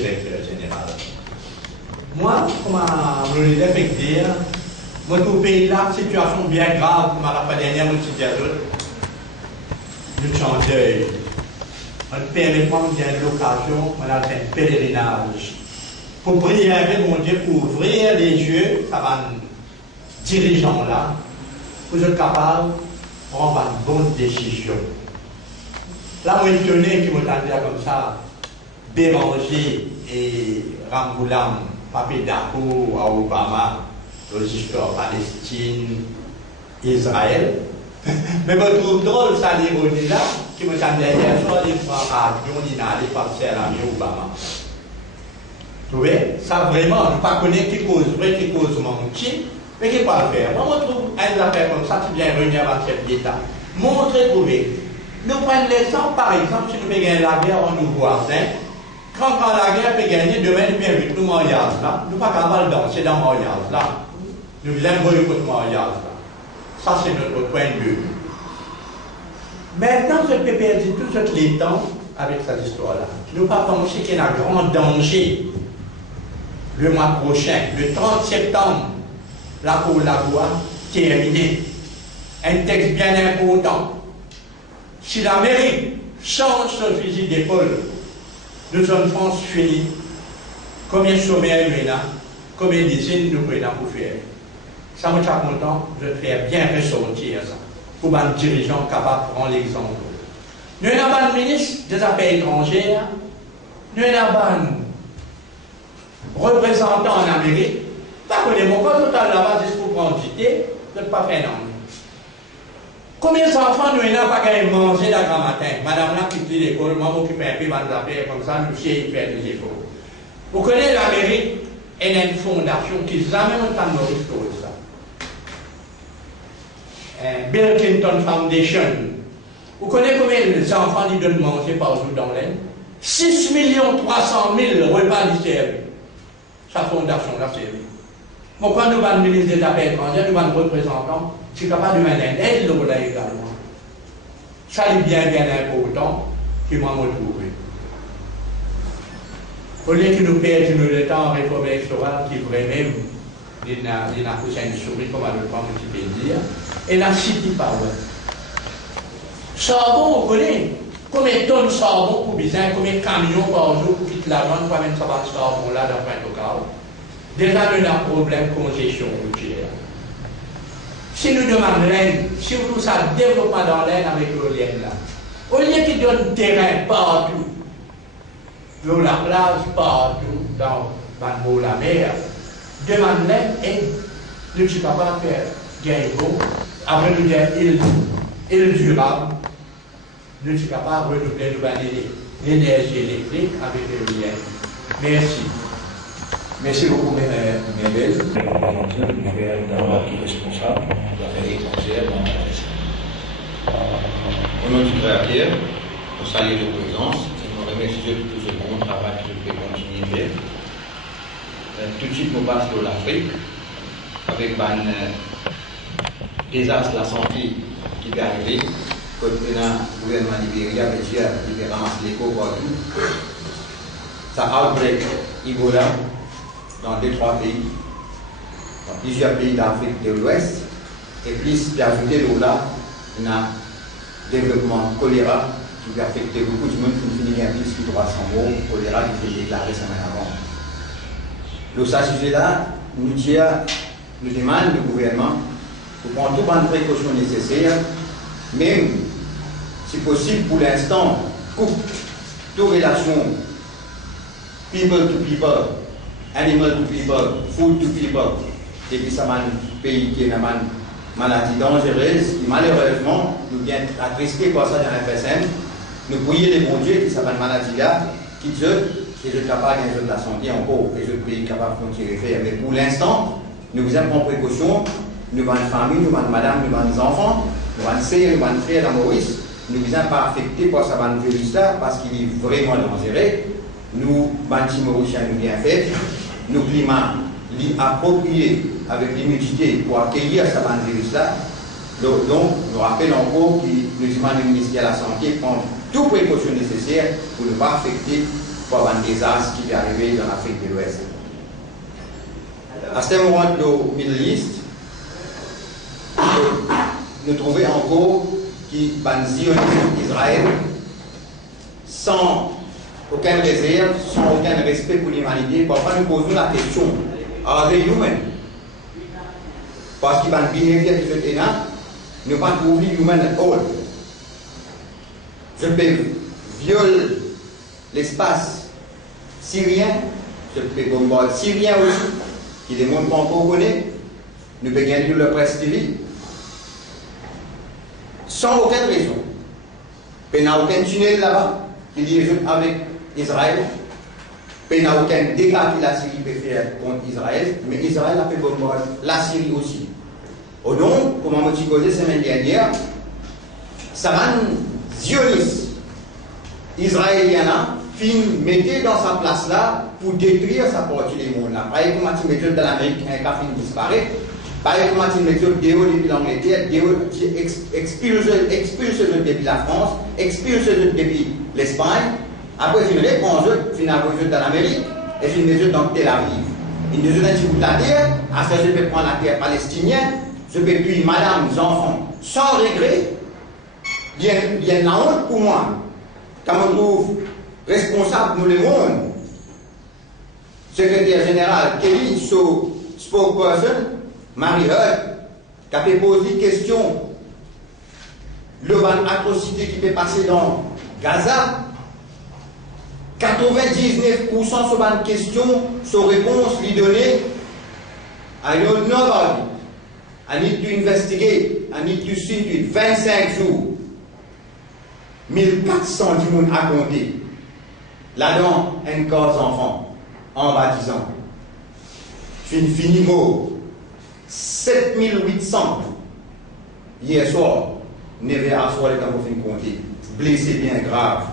directeur général. Moi, comme je l'ai fait dire, notre pays là, situation bien grave, comme la fois dernière, nous disons, nous chantons. Permettez-moi de dire l'occasion, on a fait un pèlerinage. Pour prier avec mon Dieu, pour ouvrir les yeux à un dirigeant là, pour être capable de prendre une bonne décision. Là, moi, je tenais qui m'entendait comme ça, Béranger et Ramboulam, Papé Dako à Obama, l'histoire Palestine, Israël. Mais je trouve drôle ça, l'ironie là, qui m'entendait hier soir, il prend radio, il n'a pas passer à l'ami Obama. Vous voyez, ça vraiment, je ne pas connaître qui cause vrai, qui cause menti, mais qui pas le faire. Moi, je trouve une affaire comme ça, tu viens revenir avant le chef d'État. Montrer, trouver. Nous prenons l'exemple, par exemple, si nous faisons la guerre en nous voisins, quand la guerre peut gagner, demain, nous bien vite, nous mariage là, nous pas capables de danser dans le mariage là. Nous voulons boycotter le mariage là. Ça, c'est notre point de vue. Maintenant, je peux perdre tout ce temps avec cette histoire-là. Nous ne pas penser qu'il y a un grand danger. Le mois prochain, le 30 septembre, la Cour de la loi terminée. Un texte bien important. Si l'Amérique change son fusil d'épaule, nous sommes France finis. Combien de sommaires nous avons, combien d'usines nous pouvons pour faire. Ça me tient content, je vais bien ressortir ça, pour un dirigeant capable de prendre l'exemple. Nous avons un ministre des Affaires étrangères, nous avons un représentant en Amérique, pas qu'on est mon cas, total là-bas, juste pour quantité, de ne pas faire non. Combien d'enfants nous n'avons pas qu'à manger le grand matin? Madame là quitte l'école, moi m'occupe un peu de affaires comme ça, nous sommes faire des efforts. Vous connaissez l'Amérique, elle a une fondation qui jamais entendu nos histoires ça. Bill Clinton Foundation. Vous connaissez combien d'enfants ils donnent manger par jour dans l'aide? 6 300 000 repas servis. Sa fondation là servi. Pourquoi nous avons le ministre des Affaires étrangères, nous avons le représentant, c'est capable de mener une aide là également. Ça est bien important qui m'a retrouvé. Au lieu que nous perdions le temps en réforme électorale qui vraiment, il n'a poussé une souris comme à l'autre moment, je peux dire, et la city power. Charbon, vous connaissez combien de tonnes de charbon pour besoin, combien de camions par jour pour quitter la zone, pour amener ça va de charbon là dans le local. Déjà, nous avons un problème de congestion routière. Si nous demandons l'aide, si vous nous ça développement dans l'aide avec l'éolienne là, au lieu qu'ils donnent terrain partout, l'eau la plage partout, dans la mer, demande l'aide et nous sommes capables de faire gain après nous dire île durable, nous sommes capables de renouveler l'énergie électrique avec l'éolienne. Merci. Merci beaucoup, mes belles. Le gouvernement qui est responsable de l'affaire étrangère dans la RSA. Au nom du Créateur, pour saluer de présence, et nous remercions de tout ce bon travail que je peux continuer de faire. Tout de suite, nous passons de l'Afrique avec un désastre de la santé qui est arrivé. Côté le gouvernement libérien, qui ramasse l'écho partout. Ça outbreak Ebola dans 2-3 pays, dans plusieurs pays d'Afrique de l'Ouest, et plus d'ajouter là, il y a un développement choléra qui va affecter beaucoup de monde qui finit bien plus que 300 morts, choléra qui fait déclarer semaine avant. Donc, ça sujet-là, nous demandons le gouvernement pour prendre toutes les précautions nécessaires, même si possible pour l'instant, coupe toute relation people to people, animal to people, food to people, et puis ça un pays qui est une maladie dangereuse, qui malheureusement nous vient attristé par ça dans la FSM. Nous prions les bons dieux qui savent une maladie-là, qui Dieu, et je capable de la santé encore, et je pays capable de continuer à faire. Mais pour l'instant, nous vous avons précaution, nous avons une famille, nous avons une madame, nous avons des enfants, nous avons une sœur, nous avons un frère dans Maurice, nous ne sommes pas affectés par ce virus-là parce qu'il est vraiment dangereux. Nous, bâtis mauriciens, nous bien fait, nos climats appropriés avec l'humidité pour accueillir ce virus-là. Donc, nous rappelons encore que nous demandons au ministère de la Santé de prendre toutes les précautions nécessaires pour ne pas affecter pour un désastre qui est arrivé dans l'Afrique de l'Ouest. À ce moment au Middle East, nous trouvons encore qui ban zionisme Israël sans aucune réserve, sans aucun respect pour l'humanité. Parfois nous posons la question, are they human? Parce qu'ils ban behavior qui est énorme, nous ne pas trouver human at all. Je peux violer l'espace syrien, je peux bombarder syrien aussi, qui les mondes pas encore connaît, nous pouvons gagner le presse TV, sans aucune raison. Il n'y a aucun tunnel là-bas qui liaison avec Israël. Il n'y a aucun dégât que la Syrie peut faire contre Israël, mais Israël a fait bombarder la Syrie aussi. Au donc, comme on m'a dit la semaine dernière, ça va zioniste israélien mettez dans sa place là pour détruire sa partie du monde là. Par exemple, la méthode de l'Amérique un café disparaît. Par exemple, la méthode déo depuis l'Angleterre, expulse depuis la France, expulse depuis l'Espagne. Après, il reprend finalement dans l'Amérique et il met dans Tel Aviv. Il nous dit la terre, à ce je peux prendre la terre palestinienne, je peux tuer madame, les enfants, sans regret. Il y a une honte pour moi. Quand on trouve responsable nous le monde, secrétaire général Kelly, spokesperson, Marie Heard, qui a posé une question, le ban atrocité qui peut passer dans Gaza, 99% sur ban question, sur réponse lui donner, I don't know about it. I need to investigate, I need to see to it. 25 jours. 1400 du monde à compter. Là-dedans, encore enfants, en baptisant. Fini mot. 7800 hier soir, nevé à soir, les temps pour finir compter. Blessés bien grave.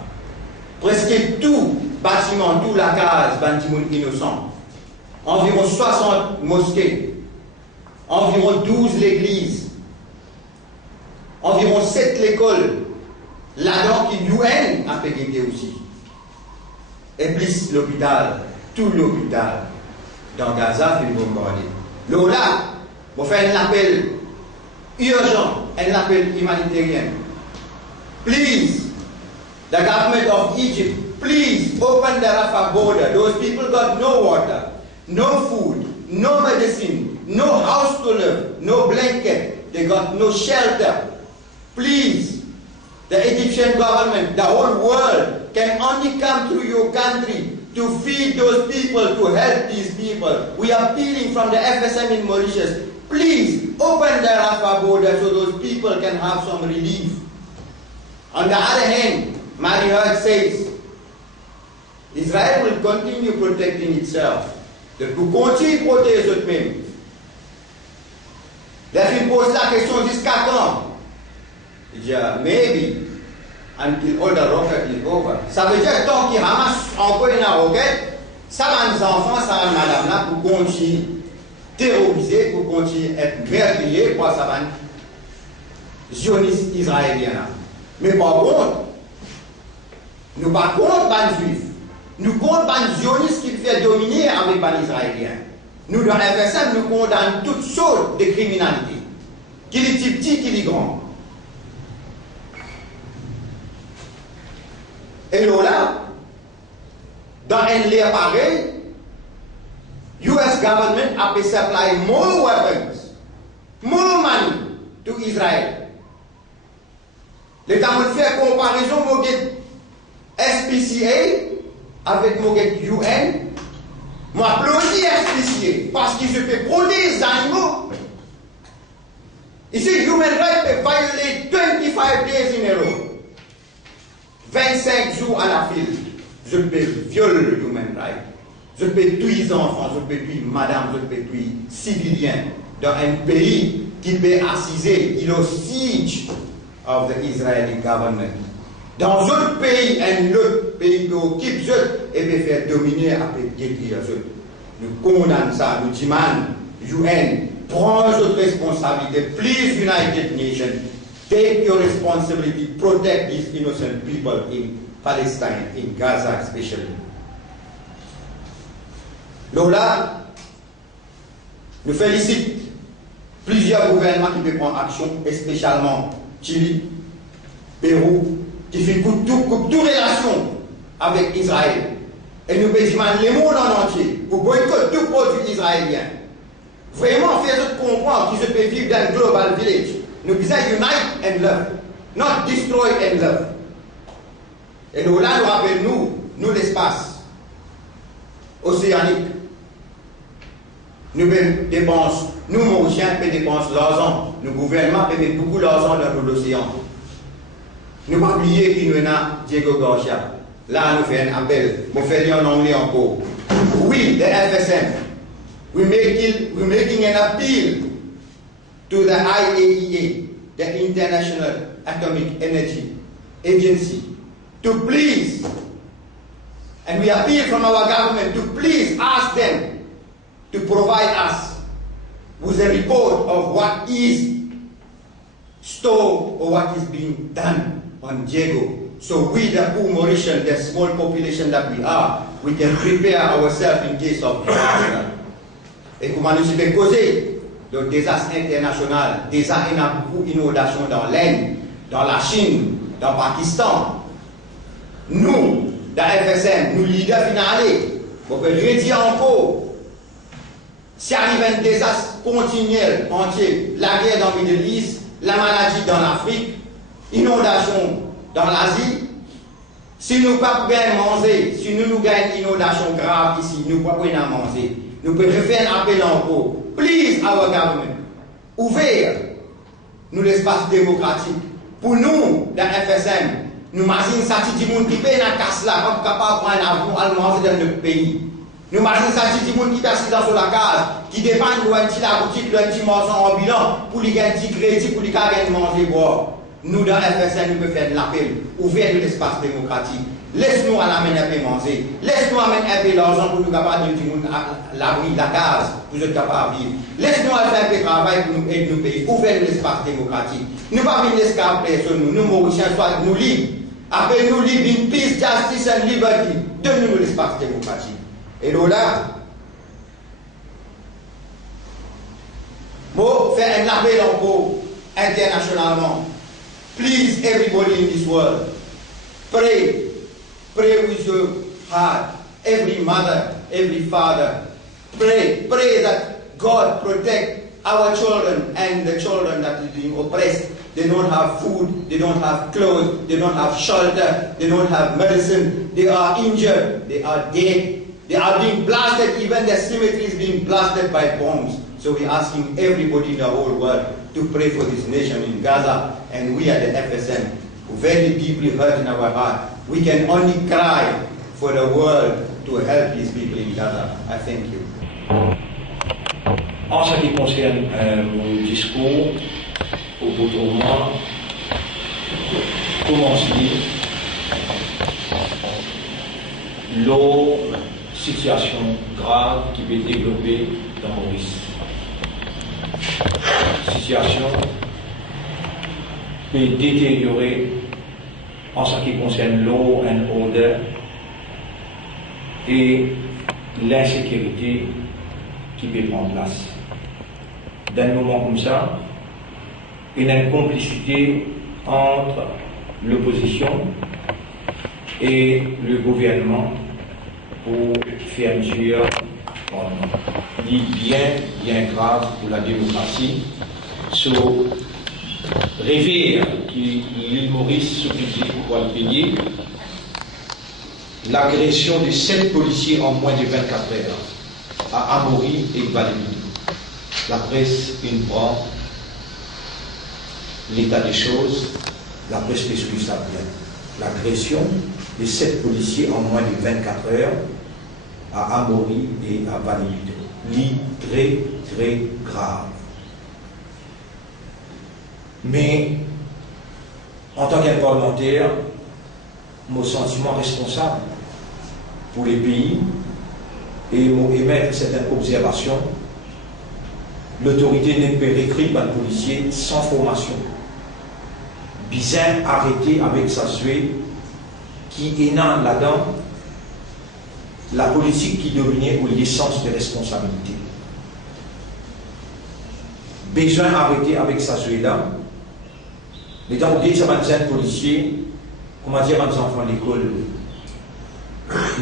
Presque tout bâtiment, toute la case, bâtiment innocent. Environ 60 mosquées. Environ 12 l'église. Environ 7 l'école. Là-dedans, qui UN a fait guetter aussi. Et plus l'hôpital, tout l'hôpital dans Gaza fait bombarder. Là, on fait un appel urgent, un appel humanitaire. Please, the government of Egypt, please open the Rafah border. Those people got no water, no food, no medicine, no house to live, no blanket. They got no shelter. Please. The Egyptian government, the whole world can only come through your country to feed those people, to help these people. We are appealing from the FSM in Mauritius. Please open the Rafah border so those people can have some relief. On the other hand, Marie Heard says, Israel will continue protecting itself. De continuer à protéger eux-mêmes. Il pose la question jusqu'à quand? Yeah, maybe until all the rocket is over. Ça veut dire tant qu'il ramasse encore une roquette, ça va les enfants, ça va madame là pour continuer terroriser, pour continuer être meurtrier, pour ça va zionistes israéliens. Mais par contre, nous pas contre les juifs, nous contre les zionistes qui fait dominer avec les israéliens. Nous dans FSM, nous condamnons toutes sortes de criminalité, qu'il est petit, qu'il est grand. Et là, dans un lieu pareil, US government a supply more weapons, more money to Israel. L'État m'a fait comparaison avec SPCA avec UN. Moi, applaudis SPCA parce qu'il se fait protéger les animaux. Ici, human rights peut violer 25 days in a row. 25 jours à la file, je peux violer le human right. Je peux tuer les enfants, je peux tuer madame, je peux tuer civiliens dans un pays qui peut assiser le siege of the Israeli government. Dans un autre pays, un autre pays qui occupe et peut faire dominer et détruire eux. Nous condamnons ça, nous demandons, UN, prends votre responsabilité, please United Nations. Take your responsibility, protect these innocent people in Palestine, in Gaza especially. Là, nous félicitons plusieurs gouvernements qui peuvent prendre action, et spécialement Chili, Pérou, qui fait toute relation avec Israël. Et nous besoin le monde en entier pour boycotter tout produit israélien. Vraiment faire tout comprendre qu'ils se peuvent vivre dans le global village. Nous besoin unite and love, not destroy and love. Et nous là, nous rappelons nous l'espace océanique. Nous dépensons, nous Mauriciens, nous dépensons l'argent. Nos gouvernements mettent beaucoup d'argent dans l'océan. Nous ne pouvons pas oublier qu'il nous a Diego Garcia. Là, nous faisons un appel. Nous faisons en anglais encore. We, the FSM, we're making an appeal to the IAEA, the International Atomic Energy Agency, to please, and we appeal from our government to please ask them to provide us with a report of what is stored or what is being done on Diego. So we, the poor Mauritians, the small population that we are, we can prepare ourselves in case of disaster. Et comment nous sommes causés le désastre international, déjà il y a beaucoup d'inondations dans l'Inde, dans la Chine, dans le Pakistan. Nous, dans FSM, nous leaders finalés, on peut redire encore, si arrive un désastre continuel entier, la guerre dans le Middle East, la maladie dans l'Afrique, inondation dans l'Asie, si nous ne pouvons pas manger, si nous gagnons une inondation grave ici, nous ne pouvons pas manger. Nous pouvons faire un appel encore. Please, our government, ouvrez nous l'espace démocratique. Pour nous, dans FSM, nous imaginons ça qui dit qui paye la casse là, comme capable de prendre un avion à manger dans notre pays. Nous imaginons ça qui dit qui passe dans la case, qui dépend de un petit la boutique, un petit marchand ambulant, pour lui gagner un petit crédit, pour lui gagner manger, boire. Nous, dans FSM, nous pouvons faire l'appel. Ouvrez l'espace démocratique. Laisse-nous amener un peu manger. Laisse-nous amener un peu d'argent pour nous capables de dire l'abri, la case, pour être capables de vivre. Laisse-nous faire un peu de travail pour nous aider nos pays. Ouvrez l'espace démocratique. Nous ne pas venir l'esclave sur nous. Nous, Mauriciens, soyons nous libres. Appelez-nous libres in peace, justice and liberty. Donnez-nous l'espace démocratique. Et là, moi, faire un appel encore internationalement. Please, everybody in this world, pray. Pray with your heart. Every mother, every father. Pray that God protect our children and the children that are being oppressed. They don't have food, they don't have clothes, they don't have shelter, they don't have medicine, they are injured, they are dead, they are being blasted, even the cemetery is being blasted by bombs. So we're asking everybody in the whole world to pray for this nation in Gaza, and we at the FSM, very deeply hurt in our heart. We can only cry for the world to help these people in Gaza. I thank you. En ce qui concerne mon discours, au bout de moi, commencer la situation grave qui peut développer dans Maurice. Situation peut détériorer en ce qui concerne law and order et l'insécurité qui peut prendre place. Dans un moment comme ça, il y a une complicité entre l'opposition et le gouvernement pour faire dur bien grave pour la démocratie. Réveil qui l'île Maurice se publie pour le payer l'agression de 7 policiers en moins de 24 heures à Amaury et Valérie. La presse prend l'état des choses, la presse fait ça bien. L'agression de 7 policiers en moins de 24 heures à Amaury et à Valérie. Très très grave. Mais, en tant qu'un parlementaire, mon sentiment responsable pour les pays et mon émettre certaines observations, l'autorité n'est pas réécrite par le policier sans formation. Bizarre arrêté avec sa suée qui est là-dedans la politique qui dominait ou l'essence de responsabilité. Besoin d'arrêter avec ça, celui-là. Les gens disent à un policier, comment dire à nos enfants à l'école,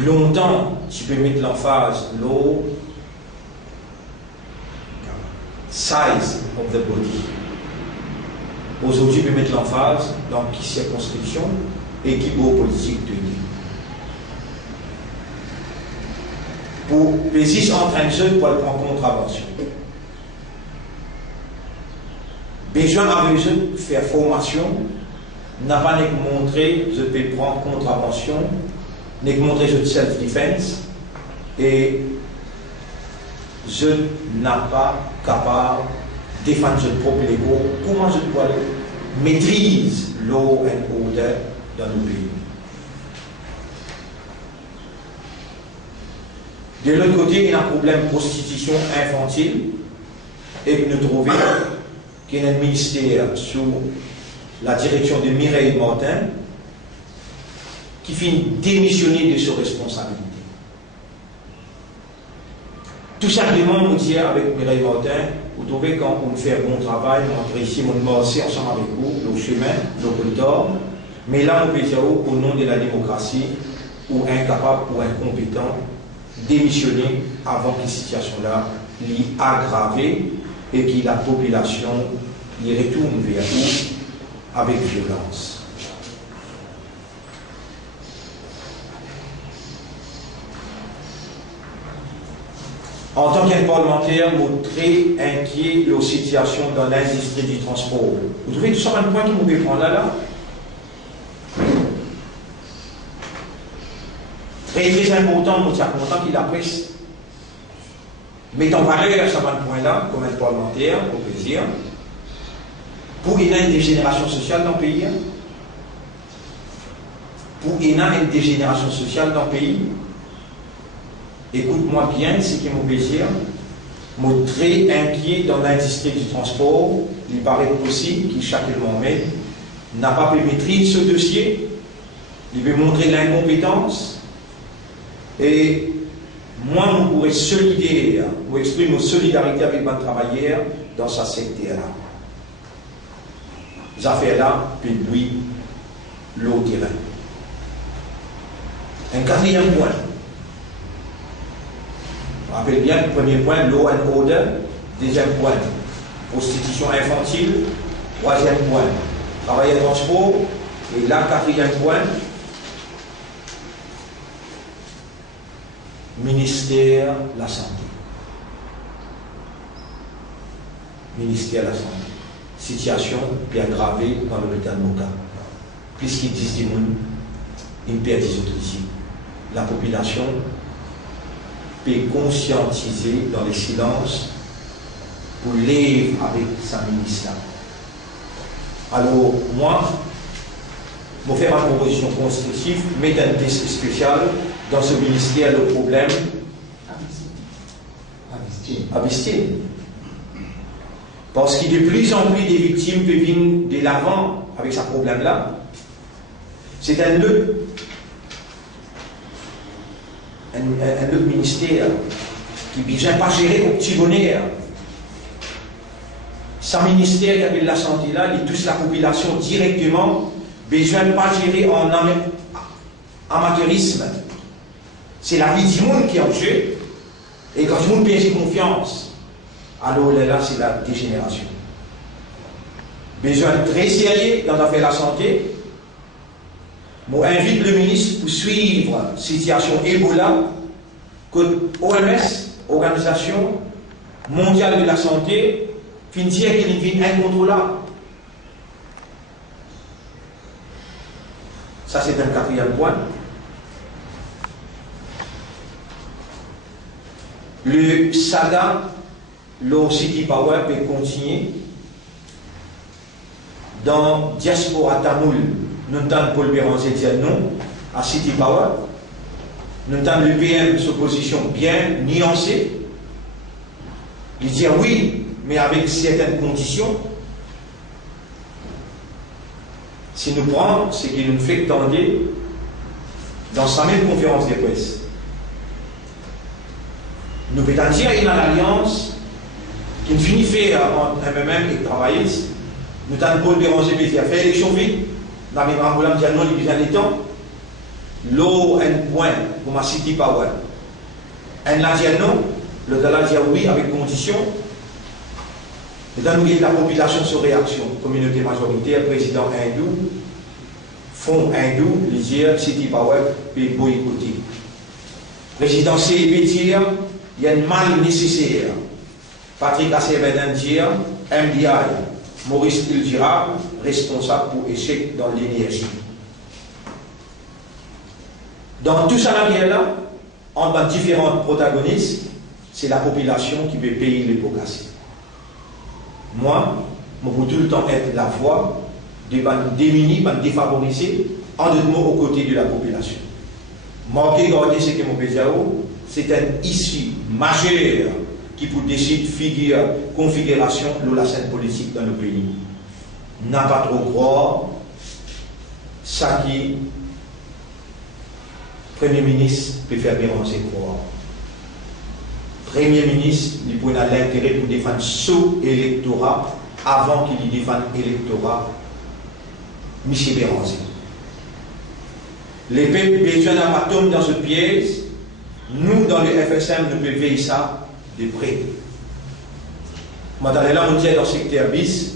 longtemps, tu peux mettre l'emphase, l'eau, size of the body. Aujourd'hui, tu peux mettre l'emphase dans qui circonscription et qui beau politique de lui. Pour les en train de se pour le prendre contravention. Besoin a besoin de faire formation, n'a pas montré, je peux prendre contravention, n'est montré je self-defense, et je n'ai pas capable de défendre je propre ego, comment je dois maîtrise law and order dans nos pays. De l'autre côté, il y a un problème de prostitution infantile, et nous trouvons qu'il y a un ministère sous la direction de Mireille Martin qui finit démissionner de ses responsabilités. Tout simplement, nous dire avec Mireille Martin, vous trouvez quand on fait un bon travail, on ici, on marche ensemble avec vous, le chemin, le corridor, mais là, on peut dire au nom de la démocratie, ou incapable ou incompétent, démissionner avant que cette situation-là l'y aggravée et que la population y retourne vers vous avec violence. En tant qu'un parlementaire, nous sommes très inquiets de la situation dans l'industrie du transport. Vous trouvez tout ça un point qui nous peut prendre là? Très très important, nous sommes contents qu'il la presse. Mettons par ailleurs ce point-là, comme un parlementaire, au plaisir, pour qu'il y ait une dégénération sociale dans le pays. Pour qu'il y ait une dégénération sociale dans le pays. Écoute-moi bien, c'est qui est mon plaisir. Je suis très inquiet dans l'industrie du transport. Il paraît possible qu'il chaque moment n'a pas pu maîtriser ce dossier. Il veut montrer l'incompétence. Et moi, je pourrais solidaire, ou exprimer notre solidarité avec les travailleurs dans ce secteur-là. Ces affaires-là, puis lui, l'eau terrain. Un quatrième point. Rappelez bien, le premier point, law and order. Deuxième point, prostitution infantile. Troisième point, travail et transport. Et là, quatrième point, ministère de la Santé. Ministère de la Santé. Situation bien aggravée dans l'hôpital Moka. Puisqu'ils disent des gens, ils perdent des autres ici. La population peut conscientiser dans les silences pour lire avec sa ministre. Alors, moi, je vais faire une proposition constructive, mettre un test spécial dans ce ministère, le problème Abistine. Parce qu'il y a de plus en plus de victimes qui viennent de l'avant avec ce problème-là. C'est un autre ministère qui ne vient pas gérer au petit bonheur. Ce ministère qui avait la santé là, il touche la population directement, besoin de pas gérer en amateurisme. C'est la vie du monde qui est en jeu. Et quand tout le monde perd confiance, alors là, c'est la dégénération. Besoin très sérieux dans l'affaire de la santé. Je invite le ministre pour suivre la situation Ebola que l'OMS, Organisation mondiale de la santé, finit qu'il est une vie incontrôlable. Ça, c'est un quatrième point. Le saga, le City Power peut continuer. Dans Diaspora Tamoul, nous entendons Paul Béranger dire non à City Power. Nous entendons le PM sur position bien nuancée. Il dit oui, mais avec certaines conditions. Si nous prenons ce qui nous fait tendre dans sa même conférence de presse, Nous pouvons dire une alliance qui ne finit faire entre MMM et travaillistes. Nous avons Paul Béranger qui a fait l'élection vite. Nous avons dit non, il y a des temps. L'eau, un point pour ma city power. Un l'a dit non, le l'a dit oui avec condition. Et dans nous, la population sur réaction, communauté majoritaire, président hindou, fonds hindou, lisière, city power, puis boycotter. Président CIB dire, il y a un mal nécessaire. Patrick Assevedan dire, MDI, Maurice Ilgira, responsable pour échec dans l'énergie. Dans tout ça, là, entre différents protagonistes, c'est la population qui peut payer les pots cassés. Moi, je veux tout le temps être la voix des démunis, des défavorisés, en deux mots, aux côtés de la population. Moi, regardez ce que mon PZAO, c'est un issue majeure qui peut décider configuration de la scène politique dans le pays. N'a pas trop croire ça qui Premier ministre peut faire Béranger croire. Premier ministre, il peut avoir l'intérêt pour défendre son électorat avant qu'il défende l'électorat M. Béranger. Les peuples besoin d'un atome dans ce piège. Nous, dans le FSM, nous pouvons veiller ça de près. Maintenant, là, on dit dans le secteur bis,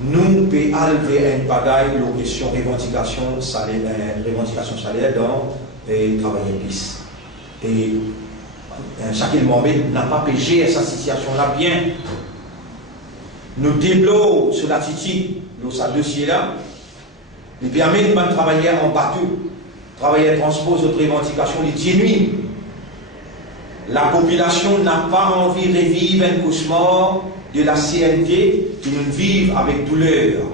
nous pouvons enlever un bagaille de question revendication salaire dans les travailleurs bis. Et Shakil Mohamed n'a pas pêché sa situation-là bien. Nous débloquons sur l'attitude de ce dossier-là. Il permet de travailler en bateau, travailler transpose aux revendications, les genuines. La population n'a pas envie de revivre un cauchemar de la CNT qui nous vivent avec douleur.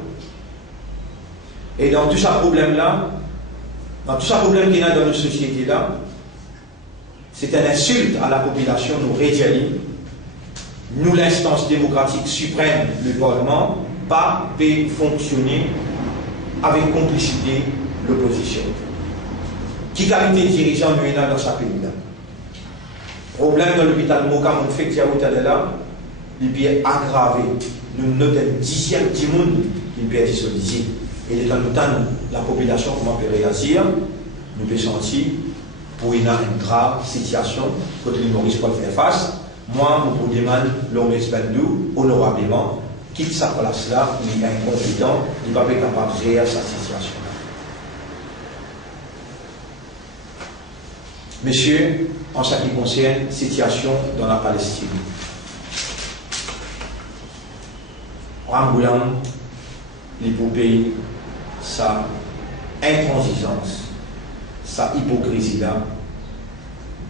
Et dans tout ce problème-là, dans tout ce problème qu'il y a dans nos sociétés-là, c'est une insulte à la population, nous rédialis. Nous, l'instance démocratique suprême, le Parlement, pas peut fonctionner avec complicité l'opposition. Qui qualité de dirigeant nous est dans ce pays-là? Problème dans l'hôpital Moka, on fait que là, il peut aggraver. Nous notons un dixième du monde qui peut être dissocié. Et dans le temps, la population, comment peut réagir? Nous peut sentir pour une grave situation, côté de Maurice Paul faire face. Moi, je vous demande, l'homme Bendou, honorablement, quitte sa place là, il est incompétent, il ne va pas être capable de gérer sa situation. Messieurs, en ce qui concerne la situation dans la Palestine, Ramboulan, l'hypopée, sa intransigeance, sa hypocrisie là,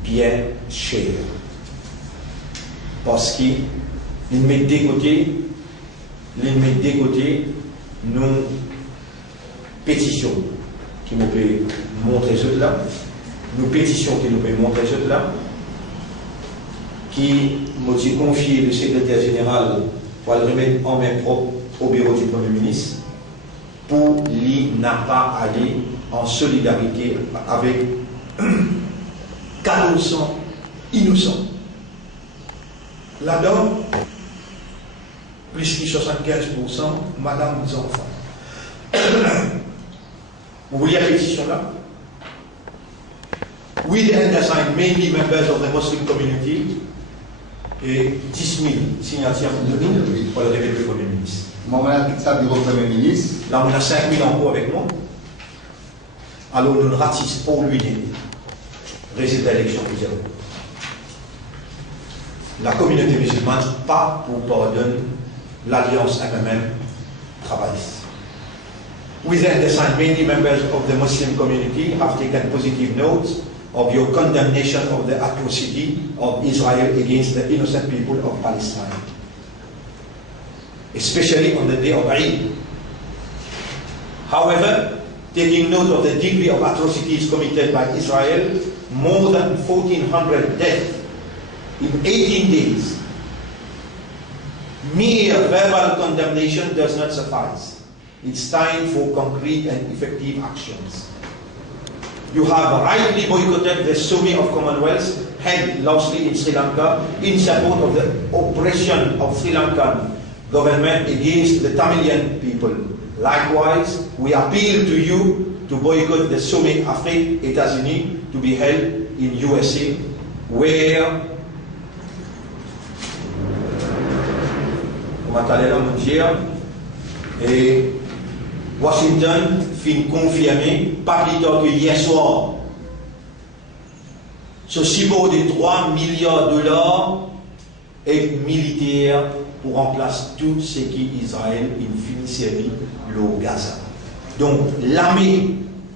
bien chère. Parce qu'il met des côtés, nous pétitions qui nous peut montrer ce là, nous pétitions qui nous peut montrer ce là, qui m'ont confié le secrétaire général pour le remettre en main propre au bureau du Premier ministre, pour lui n'a pas aller en solidarité avec 400 innocents. Là-dedans, plus de 75%, madame des enfants. Vous voyez la pétition là? We undersigned mainly members of the Muslim community et 10 000 signatures de nous pour le révéler le Premier ministre. Moi, je ça bureau Premier ministre. Là, on a 5 000 en cours avec moi. Alors, nous ne ratissons pour lui des résultats d'élection plusieurs. La communauté musulmane, pas pour pardonner l'alliance MMM travailliste. Within the sign, many members of the Muslim community have taken positive notes of your condemnation of the atrocity of Israel against the innocent people of Palestine, especially on the day of Eid. However, taking note of the degree of atrocities committed by Israel, more than 1,400 deaths in 18 days, mere verbal condemnation does not suffice. It's time for concrete and effective actions. you have rightly boycotted the summit of Commonwealth held lastly in Sri Lanka in support of the oppression of Sri Lankan government against the Tamilian people. Likewise, we appeal to you to boycott the summit Afrique États-Unis to be held in USA, where et Washington fin confirmé, pas plus tard que hier soir, ce support de 3 milliards de dollars est militaire pour remplacer tout ce qui Israël in fin servi le Gaza. Donc l'armée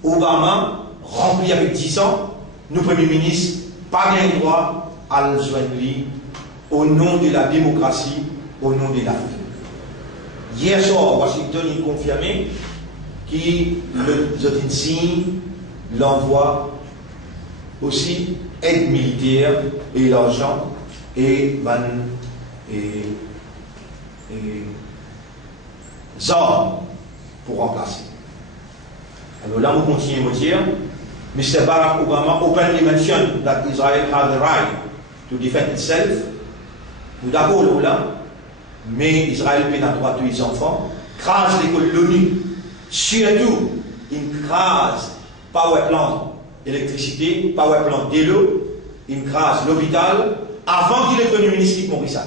Obama remplie avec 10 ans, nos premiers ministres pas bien droit à le joindre au nom de la démocratie, au nom de l'Afrique. Hier soir, Washington a confirmé qu'il signe l'envoi aussi aide militaire et l'argent et armes pour remplacer. Alors là, on continue à dire, Mr. Barack Obama openly mentioned that Israel has the right to defend itself. Nous d'accord là, mais Israël peut avoir droit tous les enfants, crase l'école de l'ONU, surtout une crase power plant électricité, power plant de l'eau, une crase l'hôpital, avant qu'il ait le Premier ministre quitte Maurice.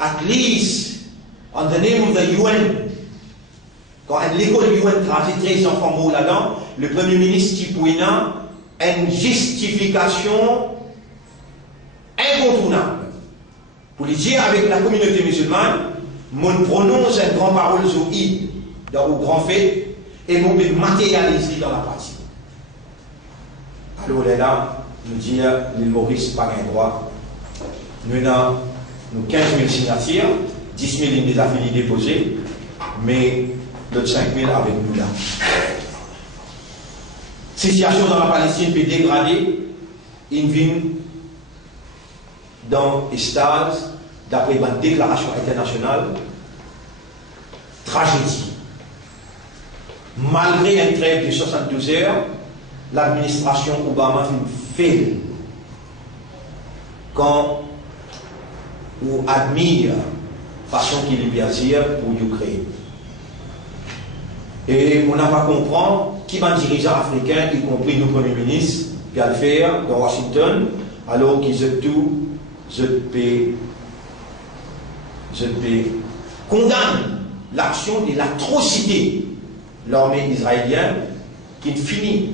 At least, on the name of the UN, quand l'école de UN crase 13 enfants morts là-dedans, le Premier ministre Tipouina a une justification incontournable pour lui dire avec la communauté musulmane, mon prononce une grande parole sur I, dans le grand fait, et mon matérialiser dans la pratique. Alors là, nous dire l'île Maurice pas un droit. Nous avons 15 000 signatures, 10 000 lignes des affiliés déposées, mais l'autre 5 000 avec nous là. Situation dans la Palestine peut dégrader, une vie dans les stades, d'après une déclaration internationale, tragédie. Malgré un trêve de 72 heures, l'administration Obama fait quand on admire la façon qu'il est bien dire pour l'Ukraine. Et on n'a pas compris qui va dirigeant africain, y compris nos premiers ministres, qui a le faire dans Washington, alors qu'ils ont tout. Je condamne l'action de l'atrocité de l'armée israélienne qui finit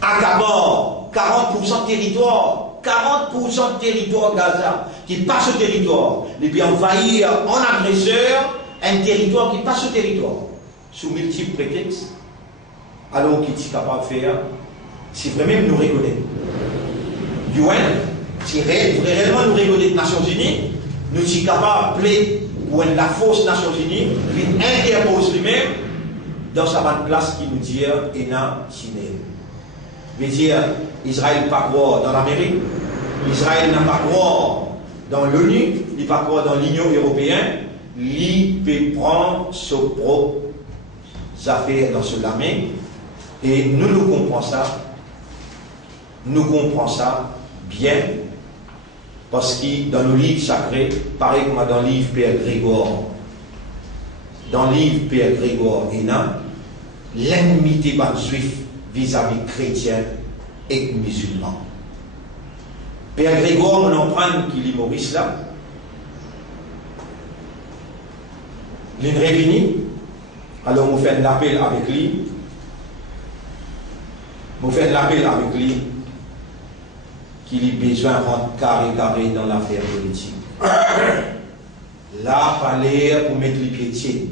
accabore 40% de territoire, 40% de territoire Gaza qui passe au territoire, et puis envahir en agresseur un territoire qui passe au territoire, sous multiples prétextes, alors qu'il est capable de faire, si vraiment nous reconnaît. UN, si réellement nous reconnaît les Nations Unies, nous sommes capables de plaider pour la fausse Nations Unies, qui interpose lui-même dans sa bonne place qui nous dit Ena Chine. Veut dire, Israël n'a pas croire dans l'Amérique, Israël n'a pas croire dans l'ONU, il n'a pas croire dans l'Union européenne, il peut prendre ses propres affaires dans ce main, et nous comprenons ça. Nous comprenons ça bien, parce que dans le livre sacré, pareil comme dans le livre Père Grégor, dans le livre Père Grégor, il y a l'ennemité par les juifs vis-à-vis chrétiens et musulmans. Père Grégor, on en prend qu'il est Maurice là, il est réuni, alors on fait un appel avec lui, qu'il ait besoin de rentrer carré dans l'affaire politique. Là, fallait pour mettre les pieds.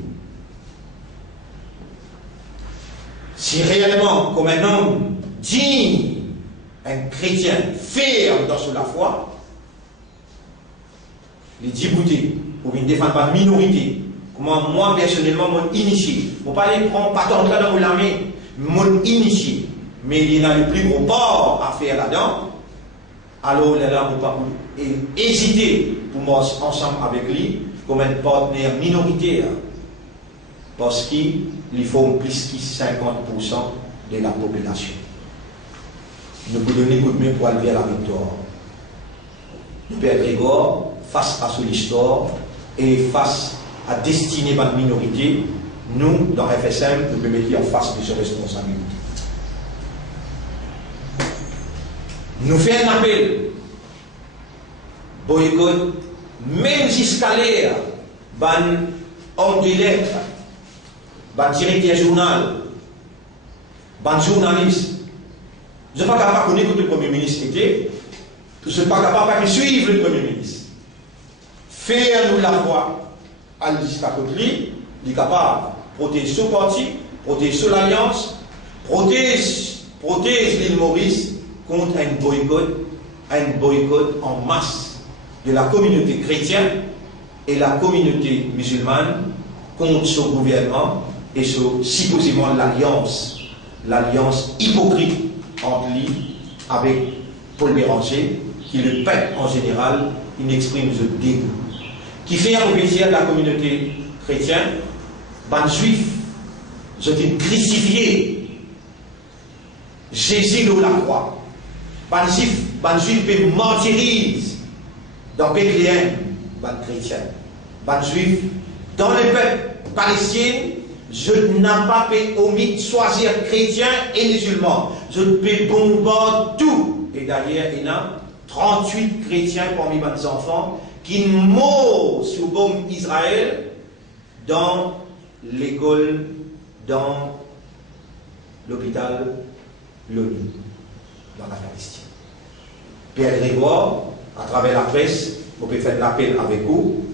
Si réellement, comme un homme digne, un chrétien ferme dans la foi, les djiboutis, pour une défendre par minorité, comment moi personnellement, mon initié, pour pas les prendre pas tant dans l'armée, mon initié, mais il y a le plus gros port à faire là-dedans. Alors là, on ne peut pas hésiter pour moi ensemble avec lui comme un partenaire minoritaire parce qu'il faut plus que 50% de la population. Nous pouvons donner coup de main pour aller à la victoire. Père Grégoire, face à son histoire et face à destinée de la minorité, nous, dans FSM, nous pouvons mettre en face de ses responsabilités. Nous faisons un appel, boycott, même jusqu'à l'air, ban homme de lettres, ban directeur journal, ban journaliste. Je ne suis pas capable de connaître que le Premier ministre était, je ne suis pas capable de suivre le Premier ministre. Faire-nous la voix à jusqu'à côté, il est capable de protéger ce parti, protéger ce l'alliance, protéger l'île Maurice contre un boycott en masse de la communauté chrétienne et la communauté musulmane contre ce gouvernement et supposément l'alliance hypocrite entre lui avec Paul Béranger, qui le peuple en général, il exprime ce dégoût. Qui fait un obéir de la communauté chrétienne, ban juif, je dis crucifié, Jésus de la croix. Ban juif peut martyrise dans Bethléem, ban chrétien. Ban juif, dans le peuple palestinien, je n'ai pas pu omettre choisir chrétien et musulman. Je peux bombarder tout. Et d'ailleurs, il y a 38 chrétiens parmi mes enfants qui mourent sur bombe Israël dans l'école, dans l'hôpital l'ONU, dans la Palestine. Père Grégoire, à travers la presse, vous pouvez faire l'appel avec vous,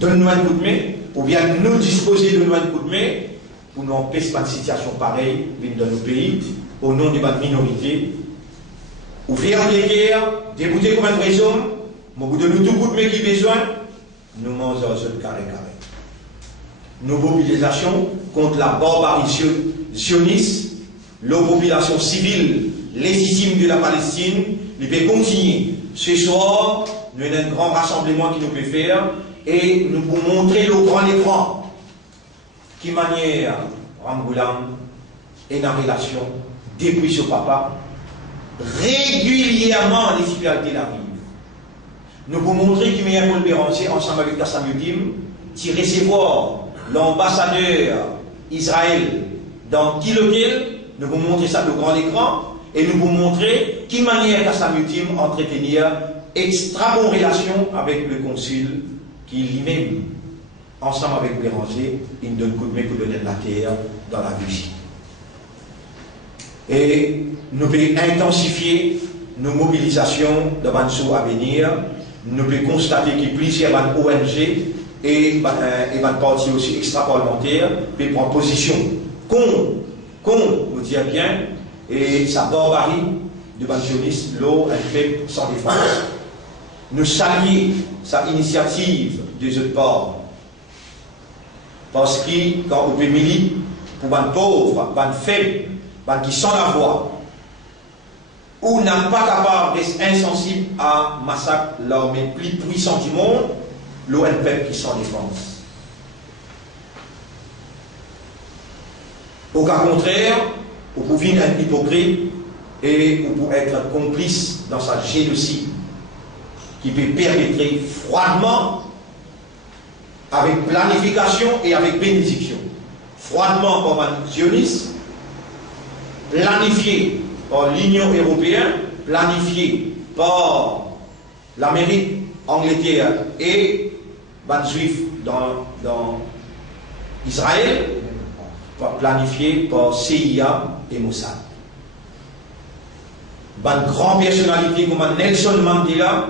donne-nous un coup de main, ou bien nous disposer de nous un coup de main, pour nous empêcher une situation pareille dans nos pays, au nom de notre minorité, ouvrir les guerres, débouter comme un raison, mais vous donnez tout coup de main qui besoin, nous mangeons ce carré. Nos mobilisations contre la barbarie sioniste, la population civile légitime de la Palestine, nous peut continuer. Ce soir, nous avons un grand rassemblement qui nous peut faire et nous pouvons montrer le grand écran qui manière Ramboulam et la relation depuis ce papa. Régulièrement, les difficultés arrivent. Nous pouvons montrer qu'il y a Paul Béranger ensemble avec Kassam Youdim qui recevoir l'ambassadeur Israël dans Kilokel. Nous pouvons montrer ça au grand écran et nous pouvons montrer qui manière Kassam Youdim entretenir extra bonne relation avec le consul qui lui-même, ensemble avec Béranger, il donne coup de main pour donner de la terre dans la Russie. Et nous pouvons intensifier nos mobilisations de Bansou à venir. Nous pouvons constater qu'il y a plusieurs ONG et partis aussi extra-parlementaires qui prennent position contre, vous dire bien, et sa barbarie de bansioniste, l'eau, un peuple sans défense. Nous saluons sa initiative des autres ports. Parce que quand on peut militer pour les pauvres, les faibles, qui sont la voix, ou n'a pas capable d'être insensible à massacre l'armée plus puissante du monde, l'ONPEP qui s'en défense. Au cas contraire, vous pouvez être hypocrite et vous pouvez être complice dans sa génocide qui peut perpétrer froidement, avec planification et avec bénédiction. Froidement comme un sioniste, planifié par l'Union européenne, planifié par l'Amérique, Angleterre et les Juifs dans Israël, planifié par CIA et Mossad. Une grande personnalité comme Nelson Mandela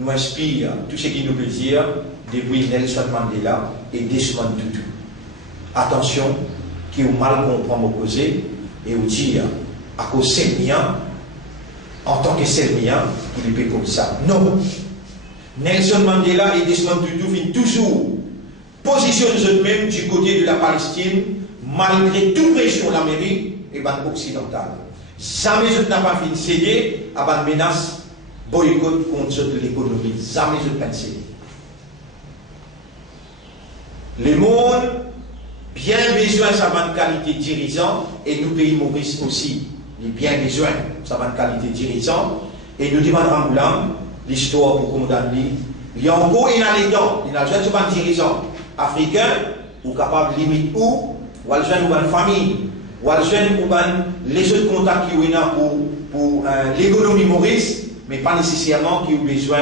nous inspire tout ce qui nous peut dire depuis Nelson Mandela et Desmond Tutu. Attention, qui ont mal comprendre opposé et vous dire à cause c'est mien, en tant que c'est mien, il est comme ça. Non. Nelson Mandela et Desmond Tutu viennent toujours positionner eux-mêmes du côté de la Palestine, malgré toute pression de l'Amérique et de l'Occidental. Jamais je n'ai pas fini de céder à une menace boycott contre l'économie. Jamais je n'ai pas cédé. Le monde bien besoin de sa bonne qualité de dirigeant, et nous, pays Maurice aussi, il bien besoin de sa bonne qualité de dirigeant, et nous demandons l'histoire pour condamner. Il y a encore une allédant, il y a besoin de bon dirigeant africain, ou capable limite où, ou besoin de bonne famille, ou besoin de les autres contacts qui ont pour l'économie Maurice, mais pas nécessairement qui ont besoin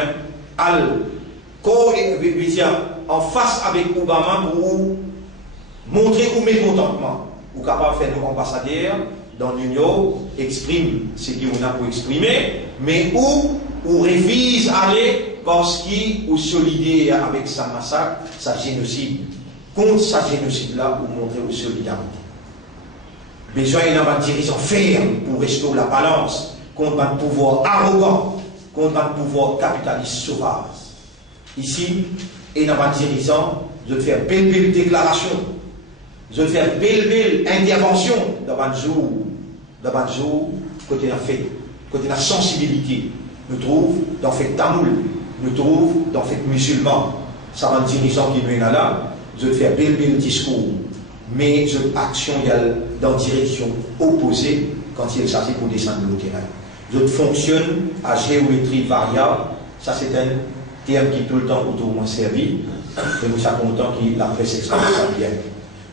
en face avec Obama pour montrer où mécontentement, ou capable de faire nos ambassadeurs dans l'Union, exprime ce qu'on a pour exprimer, mais où révise aller parce qu'ils sont solidaires avec sa massacre, sa génocide. Contre sa génocide-là, ou montrer aux solidarité. Besoin d'un dirigeant ferme pour restaurer la balance contre un pouvoir arrogant, contre un pouvoir capitaliste sauvage. Ici, il y a un dirigeant, je vais faire belle déclaration, je vais faire belle intervention dans un jour, côté la fait, côté la sensibilité. Nous trouvons dans le fait tamoul, nous trouvons dans le fait musulman. Ça va un dirigeant qui nous est là, je vais faire belle discours, mais je action dans une direction opposée quand il s'agit pour descendre le terrain. Je fonctionne à géométrie variable, ça c'est un terme qui tout le temps autour de moi servi, et nous sommes contents que la presse exprime ça bien.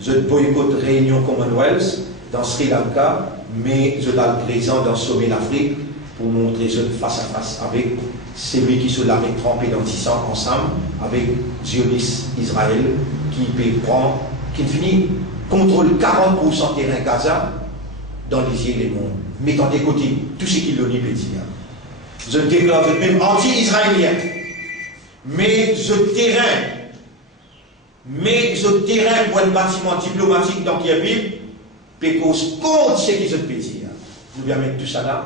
Je boycotte réunion Commonwealth dans Sri Lanka, mais je suis présent dans le sommet d'Afrique pour montrer je face à face avec celui qui se l'a trempé dans 10 ans ensemble, avec Zionis Israël, qui finit contrôle 40% terrain Gaza dans les îles et monde, mettant de côté tout ce qu'il l'on y peut dire. Je déclare même anti-israélien, mais je terrain pour un bâtiment diplomatique dans Kiev, pécose contre ce qu'ils ont pu dire. Nous bien mettre tout ça là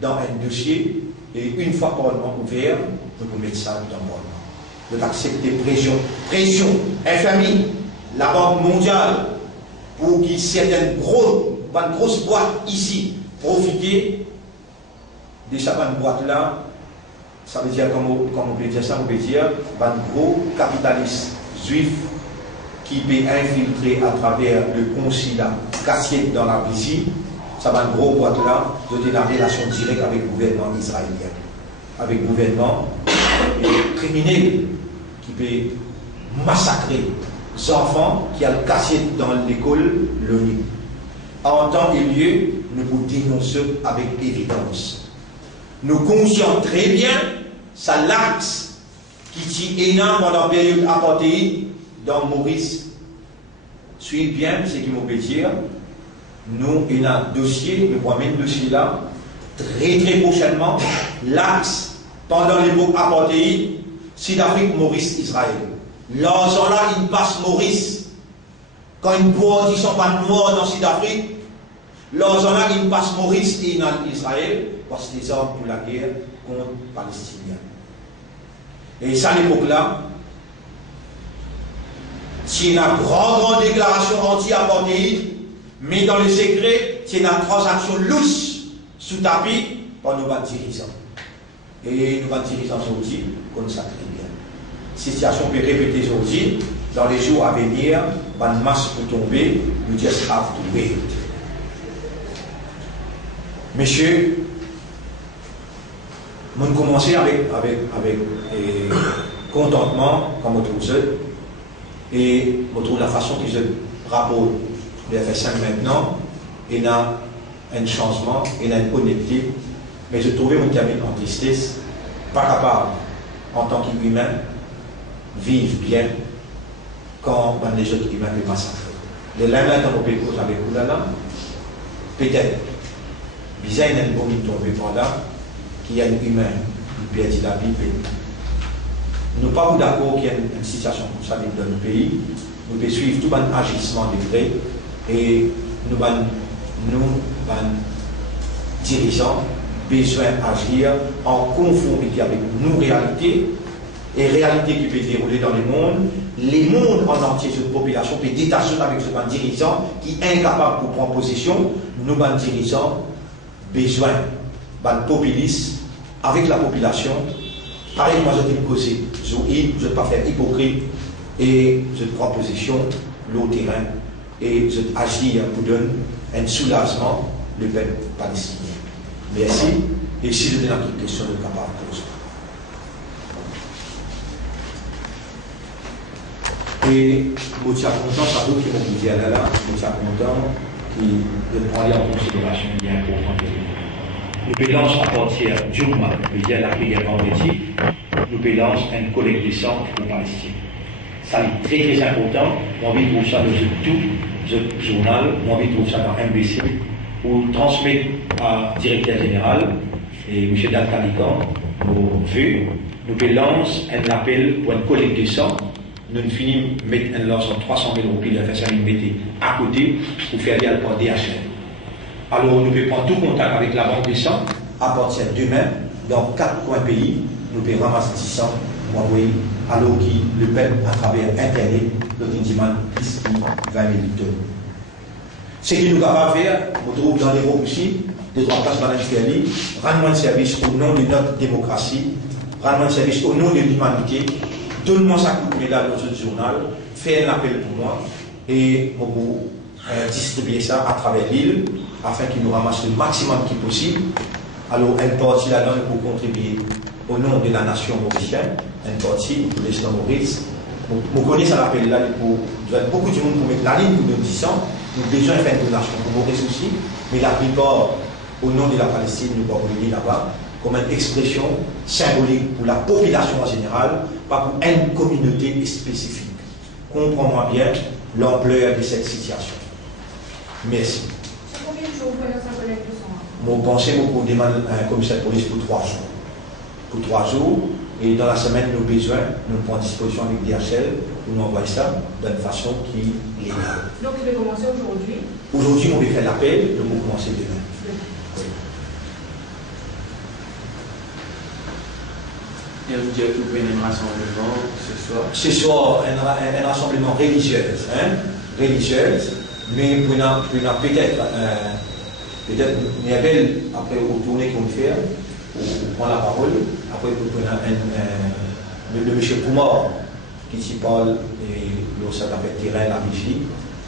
dans un dossier, et une fois le Parlement ouvert, nous pouvons mettre ça dans le Parlement. De accepter pression, infamie, la Banque mondiale, pour qu'il certaines grosses boîtes ici profiter de cette boîte-là. Ça veut dire, comme on peut dire ça, on peut dire, un gros capitaliste juif qui peut infiltrer à travers le consulat Cassiette dans la Russie. Ça va une grosse boîte-là, de la relation directe avec le gouvernement israélien, avec le gouvernement criminel qui peut massacrer les enfants qui ont le Cassiette dans l'école l'ONU. En temps et lieu, nous vous dénonçons avec évidence. Nous conscients très bien, ça l'axe qui tient énorme pendant la période apartheid dans Maurice. Suivez bien ce qui m'ont dire. Nous, il y a un dossier, nous voyons même dossier là, très prochainement, l'axe pendant l'époque apartheid, Sud-Afrique, Maurice, Israël. L'argent là, il passe Maurice. Quand ils boivent, ils ne sont pas noirs dans Sud-Afrique, l'argent là, il passe Maurice et Israël, parce que c'est des armes pour la guerre contre les Palestiniens. Et ça, à l'époque là, c'est une grande déclaration anti-apartheid, mais dans le secret, c'est une transaction louche sous tapis par nos dirigeants. Et nos dirigeants aujourd'hui, comme ça très bien. Situation peut répéter aujourd'hui, dans les jours à venir, une masse peut tomber, nous just have to wait. Messieurs, nous commençons avec contentement, comme on trouve ça, et on trouve la façon qu'ils se rapportent. Il a fait 5 maintenant, il y a un changement, il y a une honnêteté, mais je trouvais mon cabine en tristesse, pas capable, en tant qu'humain, vivre bien quand les autres humains les massacrent. Les lèvres quand on peut cause avec Oulala, peut-être, bizarre, il y a une bombe qui tombe pendant, qu'il y a un humain qui perd la vie. Nous ne sommes pas d'accord qu'il y ait une situation comme ça dans le pays, nous devons suivre tout un agissement des vrais. Et nous dirigeants besoin d'agir en conformité avec nos réalités et réalités qui peuvent dérouler dans le monde. Les mondes en entier, cette population peut détacher avec ce dirigeant qui est incapable de prendre position. Nous, dirigeants, besoin d'un populisme avec la population. Pareil, moi je vais causer, je ne vais pas faire hypocrite et je prends position, le terrain. et agir pour donner un soulagement le peuple palestinien. Merci. Et si je donne une toute question, de capable de poser. Et je suis content, ça vous qui m'ont dit là, je suis content de prendre en considération bien important. Nous pélange à partir du mois, il y a la prière vendredi, nous pélange un collecte de sang pour Palestine. Ça est très très important. Moi, je trouve ça dans tout le journal, moi, je trouve ça dans MBC, pour transmettre à directeur général et M. Dalcalican nos vœux. Nous pélange un appel pour un collecte de sang. Nous finissons de mettre un lance en 300 000 roupies, la fait ça, nous mettons à côté pour faire des alcool DHL. Alors, nous pouvons prendre tout contact avec la banque de sang. À partir de demain, dans 4 coins pays, nous pouvons ramasser 10 sang pour envoyer à l'eau qui le peuple à travers Internet, le demande plus de 20 000 tonnes. Ce que nous avons faire, nous trouvons dans les groupes aussi, de droits places Madame Ferli, rendre un service au nom de notre démocratie, rendre un service au nom de l'humanité, donne-moi ça coup de médaille dans ce journal, faire un appel pour moi, et on va distribuer ça à travers l'île, afin qu'il nous ramasse le maximum qui est possible. Alors, une partie là-dedans pour contribuer au nom de la nation mauricienne, une partie pour l'Islam Maurice. Vous connaissez ça l'appel là, vous avez beaucoup de monde pour mettre la ligne pour nous disant, nous avons besoin de faire une donation pour Maurice aussi, mais la plupart, au nom de la Palestine, nous pouvons venir là-bas, comme une expression symbolique pour la population en général, pas pour une communauté spécifique. Comprenons bien l'ampleur de cette situation. Merci. Combien de jours vous faites sa collecte de sang? Mon pensée, pour demander un commissaire de police pour 3 jours. Pour 3 jours, et dans la semaine, nous avons besoin, nous prenons disposition avec DHL, nous envoyons ça d'une façon qui est légale. Donc, vous devez commencer aujourd'hui? Aujourd'hui, on va faire l'appel, nous allons commencer demain. Oui. Et vous dites que vous faites un rassemblement ce soir? Ce soir, un rassemblement religieux, mais pour peut-être une appel après aux tournées qu'on fait, on prend la parole, après le monsieur Poumar qui s'y parle, et ça s'appelle terrain, la vigie,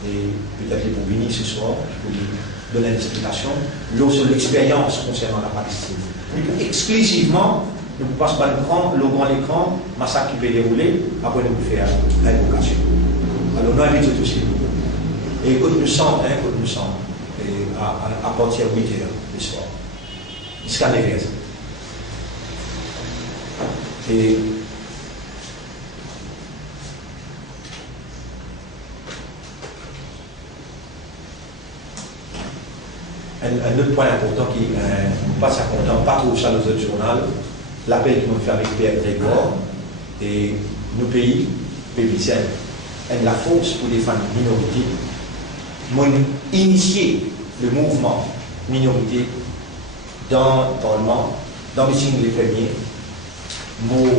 et peut-être pour venir ce soir, pour lui donner une explication, sur l'expérience concernant la Palestine. Exclusivement, nous ne passons pas le grand écran, massacre qui peut dérouler, après nous faire l'invocation. Alors nous invitons tous ces groupes. Et écoute, nous sommes, à partir de 8 h du soir, jusqu'à 9 h. Et un autre point important qui nous passe à compter, pas trop ça dans notre journal, l'appel que nous fait avec Pierre Grégoire et nos pays, PBCN, et la force pour les femmes minorités, m'ont initié le mouvement minorité dans le Parlement, dans le signe les premiers. Nous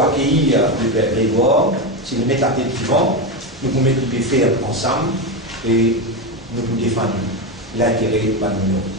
accueillir le Père Grégoire, si nous mettons la tête devant, nous pouvons mettre les faire ensemble et nous pouvons défendre l'intérêt de la minorité.